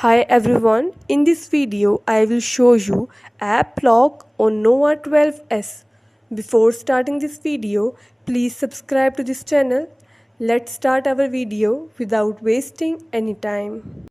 Hi everyone, in this video I will show you app lock on Nova 12s. Before starting this video, please subscribe to this channel. Let's start our video without wasting any time.